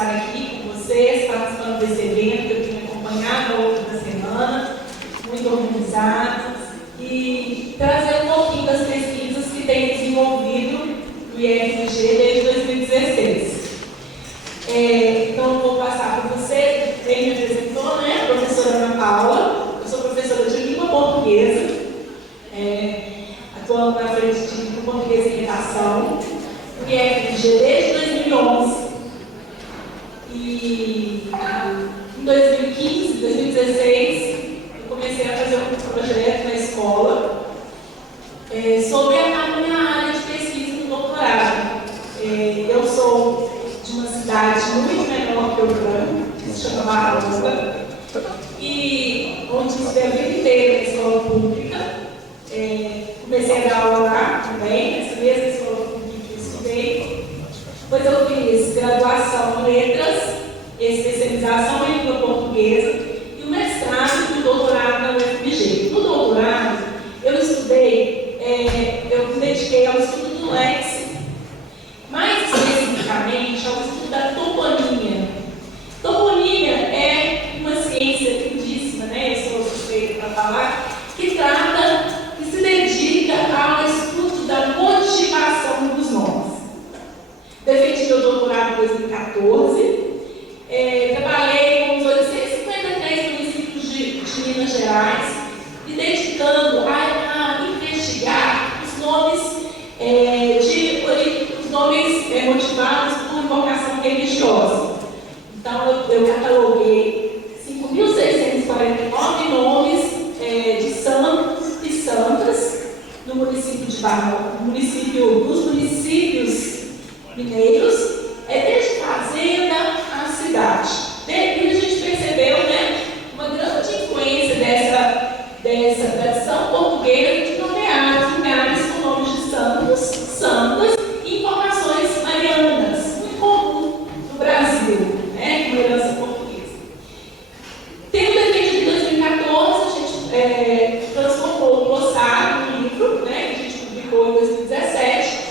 estar aqui com vocês, participando desse evento que eu tenho acompanhado ao longo da semana, muito organizado, e trazer um pouquinho das pesquisas que tem desenvolvido no IFMG desde 2016. Então, eu vou passar para você, quem me apresentou, né? A professora Ana Paula. Eu sou professora de língua portuguesa, atuando na frente de língua portuguesa e redação, no IFMG desde 2011. E em 2015, 2016, eu comecei a fazer um projeto na escola sobre a minha área de pesquisa no doutorado. Eu sou de uma cidade muito menor que o Branco, que se chama Barrosa, e onde estudei a vida inteira na escola pública. Comecei a dar aula lá também, nessa mesma escola pública que eu estudei. Depois eu fiz graduação em letras, especialização em língua portuguesa e o mestrado e o doutorado na UFMG. No doutorado, eu estudei, eu me dediquei ao estudo do léxico, mais especificamente ao estudo da toponímia. Toponímia é uma ciência lindíssima, né? Eu sou suspeita para falar, que se dedica ao estudo da modificação dos nomes. Defendi meu doutorado em 2014, trabalhei com os 853 municípios de Minas Gerais, me dedicando a investigar os nomes, motivados por invocação religiosa. Então, eu cataloguei 5.649 nomes de santos e santas no município de Barroso, dos municípios mineiros, desde fazenda à cidade. E a gente percebeu, né, uma grande influência dessa tradição portuguesa de nomear os lugares com nomes de santos, santas e invocações marianas, muito comum no Brasil, né, como herança portuguesa. Tendo defendido em 2014, a gente transformou o glossário no livro, né, que a gente publicou em 2017.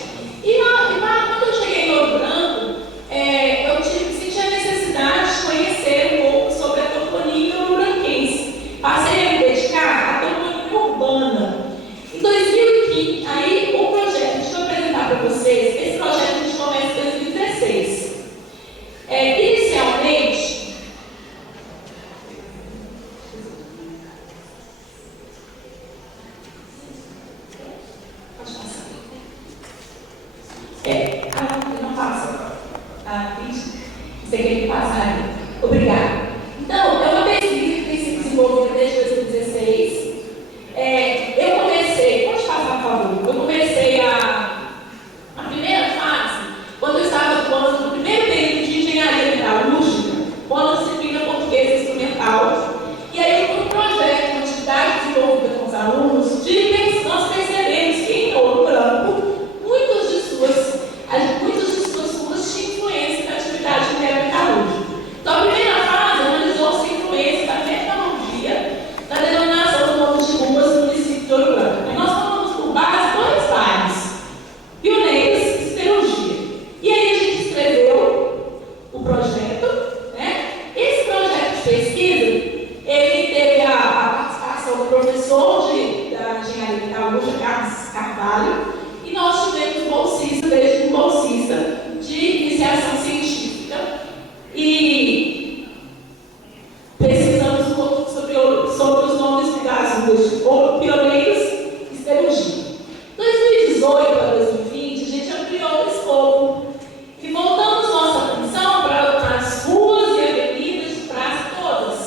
Quando eu cheguei em Ouro Branco, eu senti a necessidade de conhecer um pouco sobre a toponímia ouranquense. Passei a me dedicar à toponímia urbana. Em 2015, aí o projeto, deixa eu apresentar para vocês, esse projeto a gente começa em 2016. Inicialmente, pode passar. Não passa. Você quer que passe aí? Obrigada. Então, é uma pesquisa que tem sido desenvolvida desde 2016. Eu comecei, pode passar, por favor? Eu comecei a primeira fase, quando eu estava atuando no primeiro período de engenharia metalúrgica, com a disciplina portuguesa instrumental. E aí, no projeto, uma atividade desenvolvida com os alunos, nós percebemos que em Ouro Branco, muitas de suas ruas tinham influência da atividade metalúrgica. Então, a primeira fase analisou-se a influência da metalurgia na denominação do nome de ruas no município de Ouro Branco. E nós tomamos por base dois bairros, Pioneiros e Siderurgia. E aí a gente escreveu o projeto, né? Esse projeto de pesquisa, ele teve a participação do professor da engenharia metalúrgica, Carlos Carvalho, e nós tivemos um bolsista de iniciação científica e pesquisamos um pouco sobre os nomes das ruas, Pioneiros e Siderurgia. 2018 a 2020, a gente ampliou o escopo e voltamos nossa atenção para as ruas e avenidas de praça todas.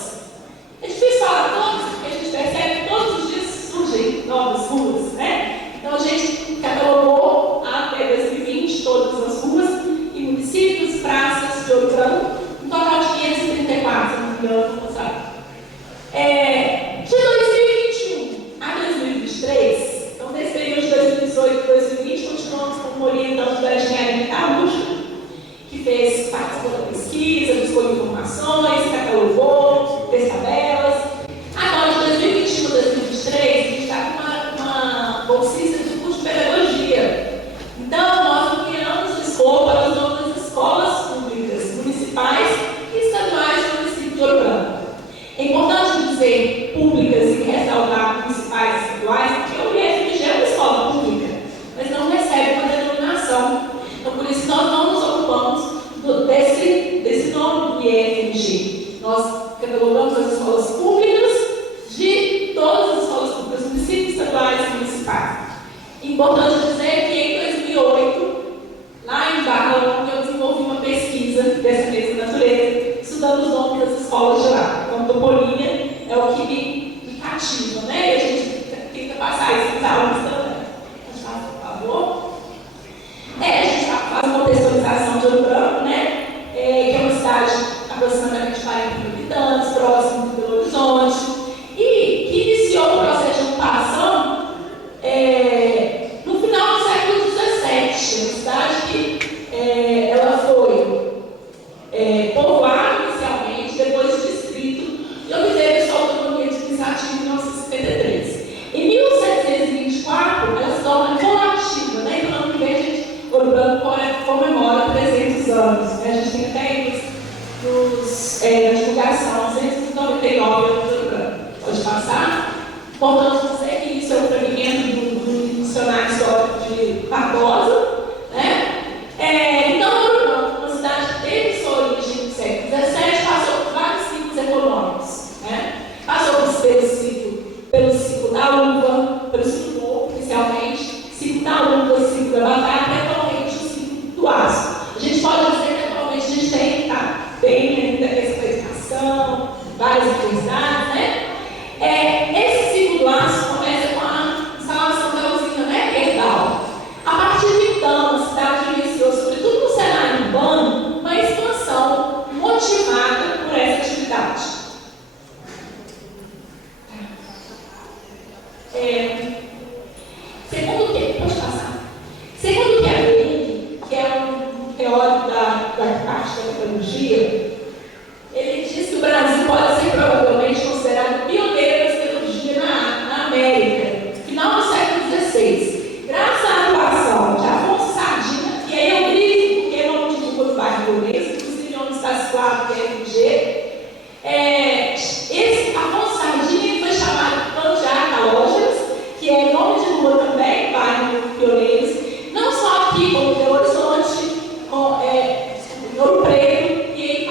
É difícil falar todas, porque a gente percebe que todos os dias surgem novas ruas, né? Então a gente catalogou até 2020 todas as ruas e municípios, praças de Ouro Branco, um total de 534, se não me engano, vou mostrar. De 2021 a 2023, então nesse período de 2018 e 2020, continuamos com o orientante da engenharia metalúrgica, que participou da pesquisa, buscou informações, catalogou, fez tabelas. Agora, de 2021 a 2023, a gente está com uma bolsista de curso de pedagogia. Então, nós ampliamos o escopo para as outras escolas públicas, municipais comemora 300 anos. Né? A gente tem até na divulgação 299 anos do programa. Pode passar? Importante dizer que isso é um fragmento do dicionário histórico de Barbosa. Né? Então, Ouro Branco, uma cidade que teve sua origem no século XVII, passou por vários ciclos econômicos. Né? Passou pelo ciclo da uva, pelo ciclo do ovo, inicialmente, ciclo da uva, ciclo da batata e atualmente o ciclo do aço. A gente pode dizer que atualmente a gente tem ainda essa educação, várias universidades, né? Esse ciclo do aço começa com a instalação da usina, né, Gerdau. A partir de então, a cidade iniciou, sobretudo no cenário urbano, uma expansão motivada por essa atividade. Segundo Kevin, que é um teórico da parte da tecnologia, ele diz que o Brasil pode ser provavelmente considerado pioneiro da tecnologia na América, no final do século XVI, graças à atuação de Afonso Sardinha, e aí eu grito porque eu não divulgo no bairro Bonês, inclusive onde está situado o QFG. Esse Afonso Sardinha foi chamado Plano de Arca-Lojas, que é nome de rua também, bairro Pioneiros, não só aqui, como Belo Horizonte, Ouro Preto e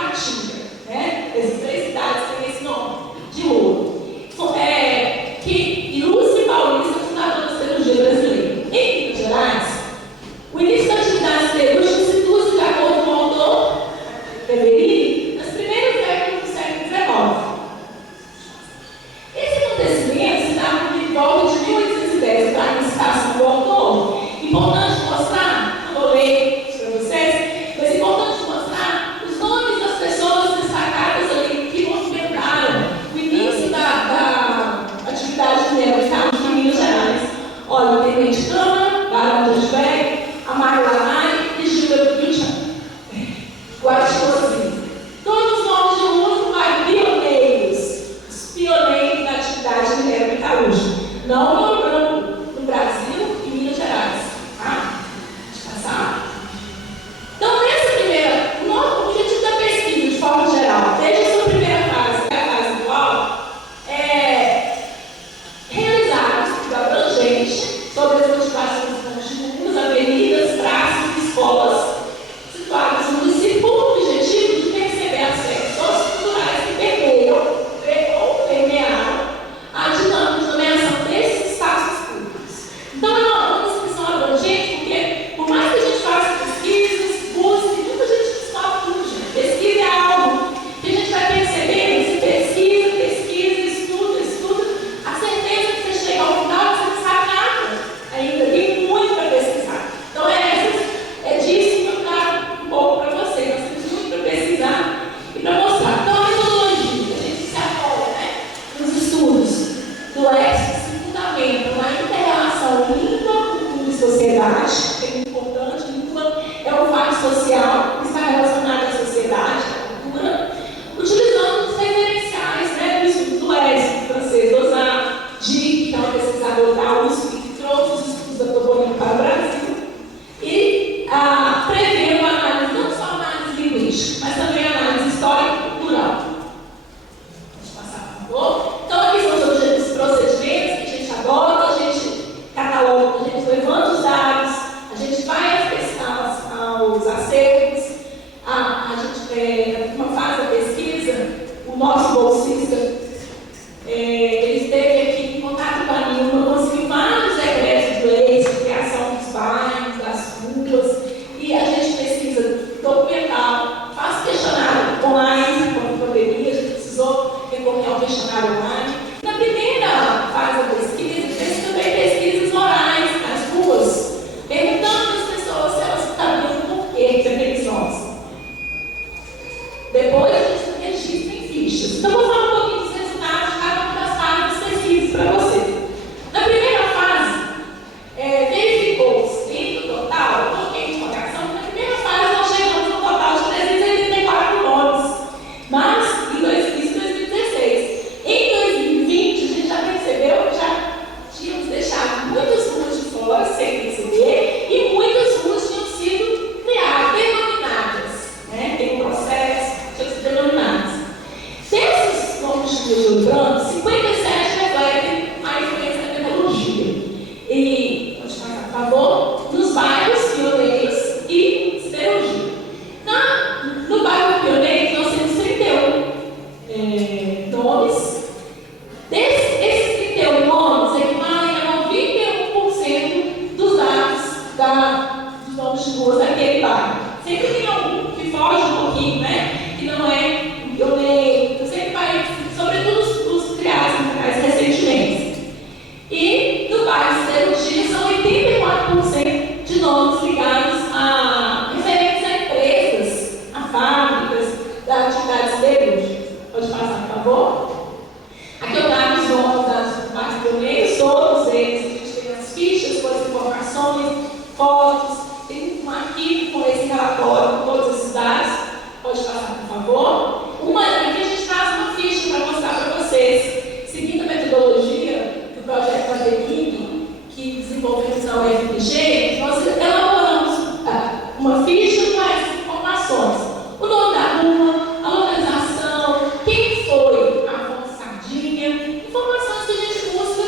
ficha com essas informações. O nome da rua, a localização, quem foi a forçadinha, informações que a gente busca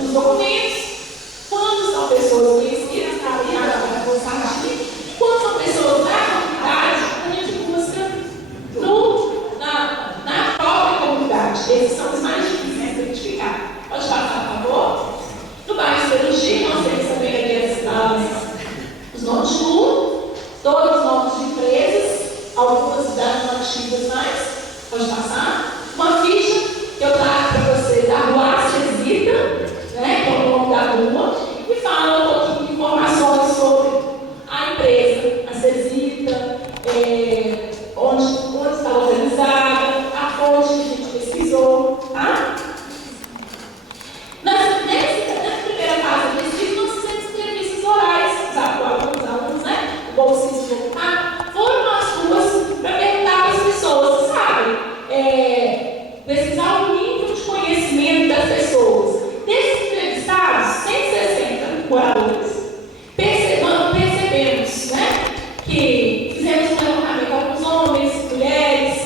nos documentos. Quando são pessoas conhecidas, a forçadinha, quando são pessoas da comunidade, a gente busca na própria comunidade. Esses são os mais difíceis de identificar. Pode passar, por favor? No bairro de Cirurgia, nós temos também aqui os nomes de rua, todos os nomes de empresas, algumas das antigas mais. Pode passar? Uma ficha que eu trago para vocês da rua Acesita, né, que é o nome da rua, e fala um pouquinho de informações sobre a empresa, a Acesita, onde está localizada, a fonte que a gente pesquisou, tá? Nessa primeira fase da pesquisa, nós fizemos entrevistas orais, com alguns alunos, né? O bolsista voluntário, foram às ruas para perguntar para as pessoas, sabe? Pesquisar o nível de conhecimento das pessoas. Desses entrevistados, 160 moradores, percebemos, né, que fizemos um levantamento com alguns homens, mulheres,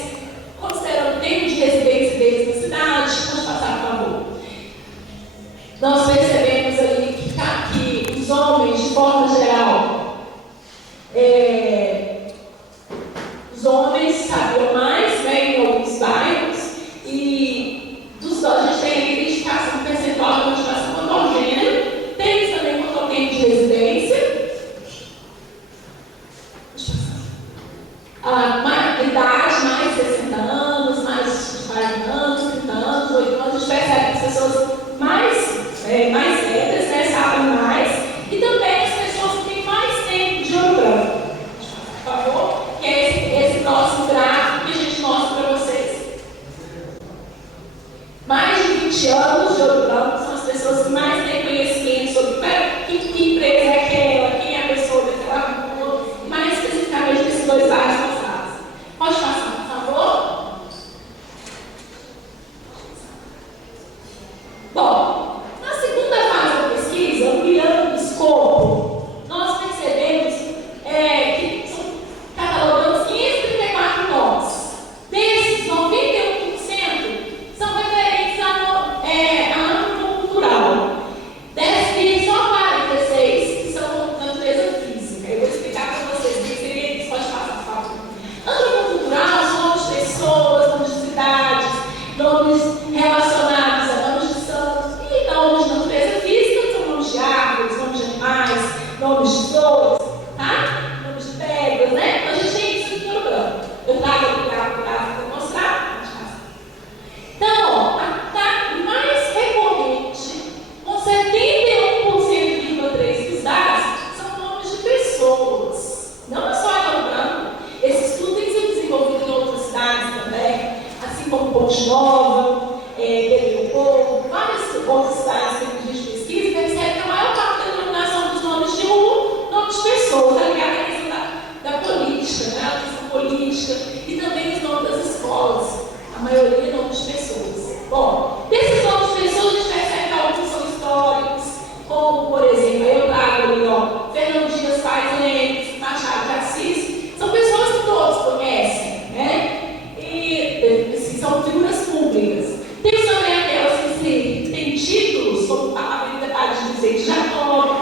considerando o tempo de residência deles na cidade. Vamos passar, por favor. Nós percebemos ali que os homens, de forma geral, os homens sabiam mais, né, em alguns bairros, e a gente tem a identificação percentual da motivação quanto ao gênero, temos também quanto ao tempo de residência, a idade, mais de 60 anos, mais de 40 anos, 30 anos, 8 anos, a gente percebe que as pessoas mais velhas, né, sabem mais, e também as pessoas que têm mais tempo de Ouro Branco. Por favor, que é esse próximo gráfico que a gente mostra para vocês. Mais de 20 anos de Ouro Branco são as pessoas que mais têm conhecimento sobre que empresa é aquela, quem é a pessoa daquela rua, e mais especificamente desses dois bairros passados. Pode passar, por favor? Bom, na segunda fase da pesquisa, ampliando o escopo, nós percebemos que catalogamos 534 nomes. Desses, 91% são referentes a âmbito cultural. Desses, só 46 que são natureza física. Eu vou explicar para vocês o que seria isso. Pode passar, por favor. Âmbito cultural são nomes de pessoas, nomes de cidades, nomes relacionados a nomes de santos, e nomes de natureza física são nomes de árvores, nomes de animais, nomes de flores, tá? Nomes de pedras, né? A gente tem isso aqui no branco. Eu trago aqui para mostrar. Então, o mais recorrente, com 71,3% dos dados, são nomes de pessoas. Não é só em Ouro Branco. Esse estudo tem sido desenvolvido em outras cidades também, assim como Ponte Nova, Leopoldo, várias outras cidades que a gente pesquisa, e percebe que a maior parte da denominação dos nomes de rua, nomes de pessoas, está ligado à questão da política, né? A questão política, e também os nomes das escolas, a maioria é nomes de pessoas. Bom, desses nomes de pessoas, a gente percebe que alguns são históricos, como, por exemplo, eu trago ali, ó, Fernando Dias Pais Lemos, Machado de Assis, são pessoas que todos conhecem, né? E são figuras públicas. Temos também aquelas que têm títulos, como a Avenida Padre Vicente Jacob,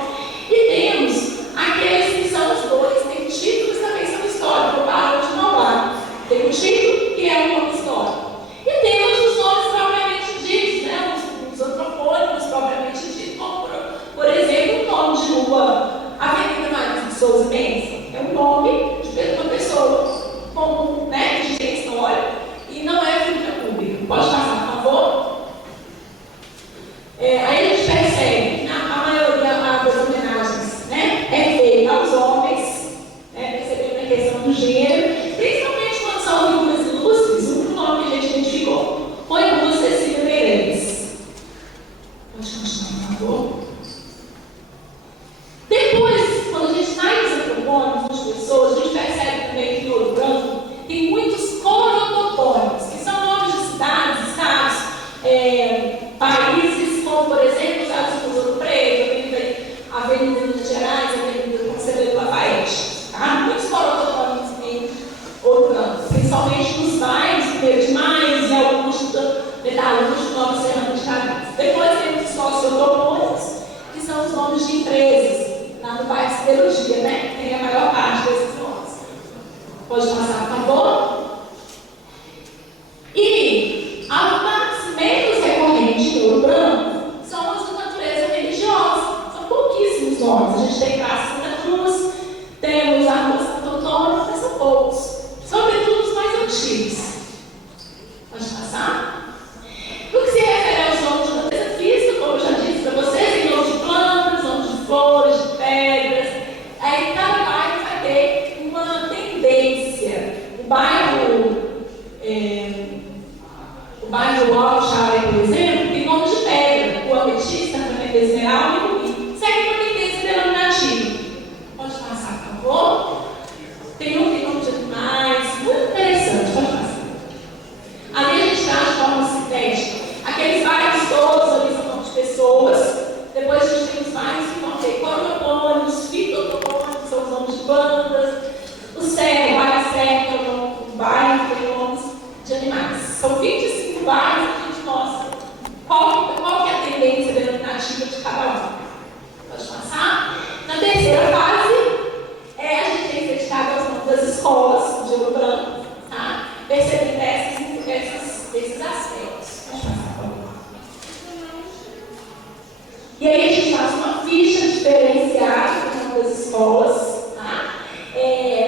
e temos aqueles que são os dois, têm títulos também são históricos, o Barão de Mauá. Tem um título que é um nome histórico. E temos os nomes propriamente ditos, né? Os antropônimos propriamente ditos, como, por exemplo, o nome de rua Avenida Maria de Souza Mendes. É um nome de uma pessoa comum, né? Que tem história e não é figura pública. Pode passar, por favor? Aí a gente percebe que a maioria das homenagens, né, é feita aos homens, né, percebendo a questão do gênero, principalmente quando são figuras ilustres. O único nome que a gente identificou foi a Lúcia Cecília Meirelles. Pode continuar, por favor? Depois, quando a gente sai dos antropônimos das pessoas, a gente percebe também que em Ouro Branco tem muitos corotopônimos, que são nomes de cidades, estados, países, como por exemplo, os Estados Unidos do Preto, Avenida Minas Gerais, Avenida Conselheiro Lafayette. Tá? siderurgia, né? Tem a maior parte desses nomes. Pode passar, por favor? E a parte menos recorrente em Ouro Branco são as de natureza religiosa. São pouquíssimos nomes. A gente tem Praça Santa Cruz, temos a Rua Santo Antônio, mas são poucos. Sobretudo os mais antigos. Pode passar? No que se refere aos nomes de natureza física, como eu já disse para vocês, tem nomes de plantas, nomes de flores, de pedras. Aí cada bairro vai ter uma tendência. O bairro Alxaré, por exemplo, tem nome de pedra. O Ametista, Caneta Esmeralda e Rubi. Segue uma tendência denominativa. Pode passar, por favor? Tem nome de animais, muito interessante. Pode passar. Ali a gente traz de forma sintética. Aqueles bairros todos ali são nomes de pessoas. Depois a gente tem os bairros que vão ter corotônimos, fitotônimos, são os nomes de bandas. O Serra, o bairro Serra, que é o nome do bairro, que tem nomes de animais. São 25 bairros que a gente mostra qual que é a tendência denominativa de cada um. Pode passar? Na terceira fase, a gente tem dedicado aos nomes das escolas de Ouro Branco, tá? Percebendo esses aspectos. Pode passar, por favor. E aí a gente faz uma ficha diferenciada do nome das escolas, tá?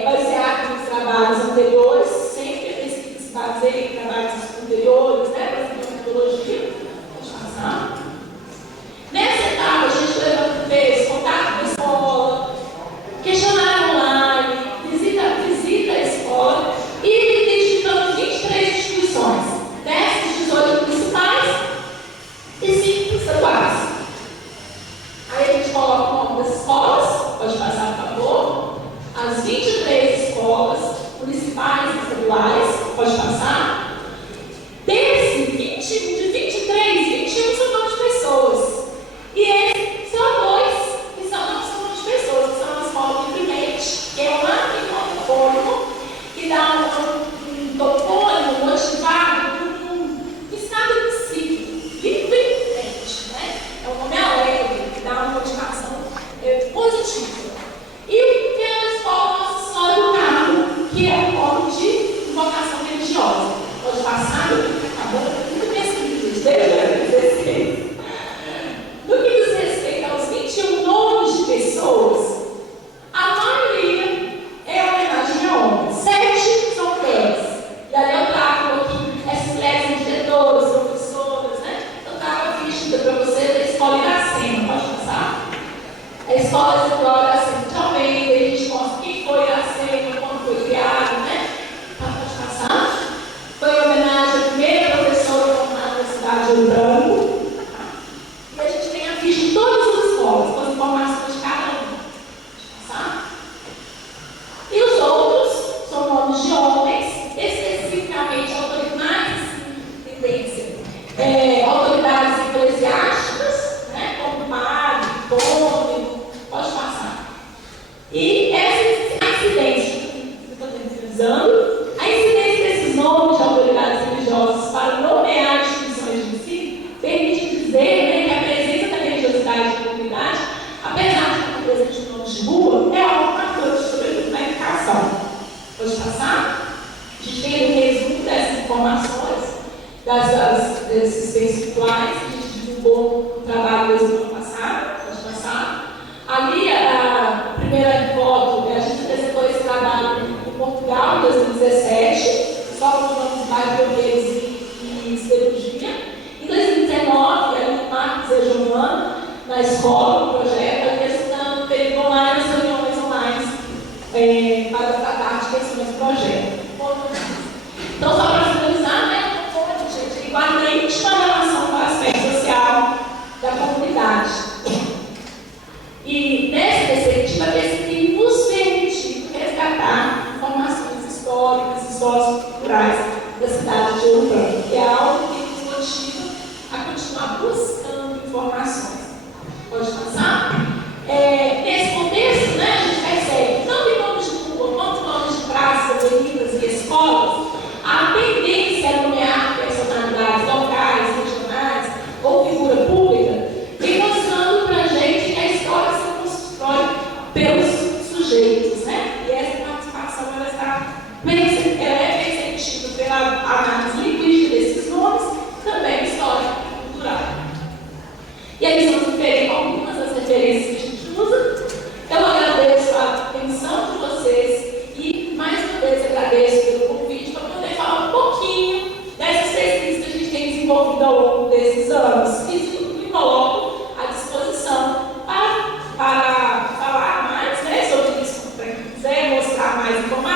Baseado nos trabalhos anteriores, sempre a pesquisa se baseia em trabalhos anteriores, né? Para fazer uma metodologia. Pode passar. Nessa etapa, a gente fez contato com a escola, questionário online, visita a escola e identificamos 23 instituições, dessas 18 principais e 5 estaduais. Aí a gente coloca o nome das escolas, pode passar, por favor, as 23 escolas municipais e estaduais, pode passar. De 23, 21 são nomes de pessoas. E esses são dois que são nomes de pessoas, que são a escola de Primente, que é um topônimo, que dá um topônimo motivado por um estado psíquico, vivo e vivente, né? É um nome alegre, que dá uma motivação positiva. E o que é a escola Nossa Senhora do Carmo, que é um nome de vocação religiosa. Pode passar, acabou, muito pesquisa, desde 2016. No que diz respeito aos 21 nomes de pessoas, a maioria é homenagem a homens. 7 são mulheres. E ali eu trago aqui essas mulheres são diretoras, professoras, né? Eu trago a ficha para vocês da Escola Iracema. Pode passar? A Escola Estadual Iracema de Almeida, a gente mostra quem foi Iracema, quando foi criado, né? Pode passar? Foi em homenagem à primeira professora formada na cidade de Ouro Branco. E a gente tem a ficha de todas as escolas, com as informações de cada uma. Pode passar? E os outros são nomes de homens, especificamente autoridades, tendência, autoridades eclesiásticas, né, como padre, cônego, pode passar. E essa incidência, que eu estou utilizando, a incidência desses nomes de autoridades religiosas para nomear instituições de ensino, permite dizer, né, que a presença da religiosidade na comunidade, apesar de estar presente em nomes de rua, é algo marcante, sobretudo na educação. Pode passar? A gente tem um resumo dessas informações, desses textos virtuais, que a gente divulgou no trabalho do ano passado. Pode passar? Ali, a primeira foto, a gente apresentou esse trabalho em Portugal, em 2017, só com os nomes mais pioneiros e siderurgia. Em 2019, ali, Marcos e a Giovana, na escola, no projeto, a questão teve online, as reuniões online para tratar de questões do projeto. Então, só para finalizar, né, gente, igualmente com a relação com o aspecto social da comunidade. E nessa perspectiva, esse nos permitiu resgatar informações mais informação.